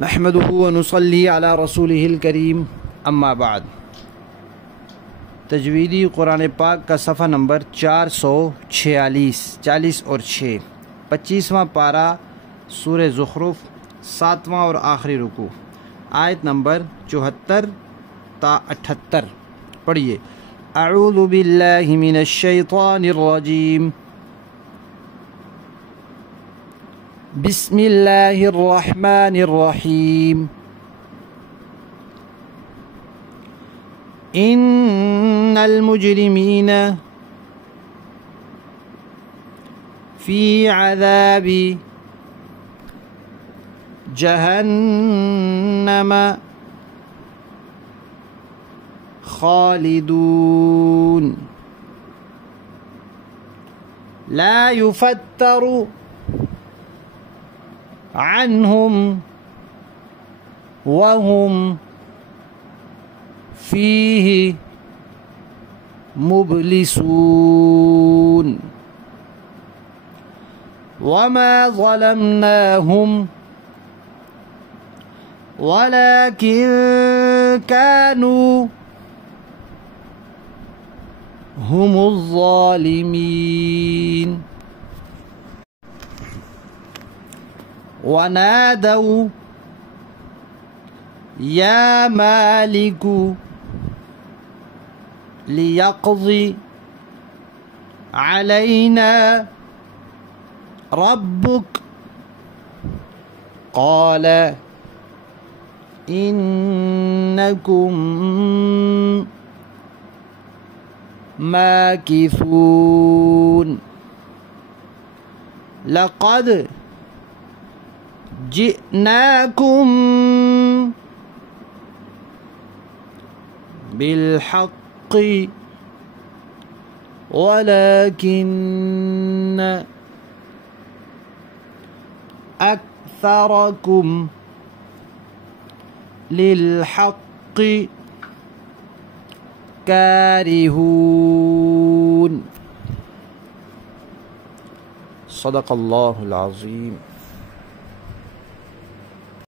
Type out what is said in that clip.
نحمده ونصلي على رسوله الکریم اما بعد۔ تجویدی قرآن پاک کا صفحہ نمبر 446 40 اور 6، 25واں پارہ سورہ زخرف، 7واں اور آخری رکوع، آیت نمبر 74 تا 78۔ پڑھیے۔ اعوذ باللہ من الشیطان الرجیم، بسم اللہ الرحمن الرحیم۔ ان المجرمین فی عذاب جہنم خالدون لا یفتر عنہم وہم فیہ مبلسون وما ظلمناہم ولكن كانوا هم الظالمين ونادوا يا مالك ليقضي علينا ربك قال إنكم ماكثون لقد جئناكم بالحق ولكن أكثركم للحق كارهون۔ صدق اللہ العظیم۔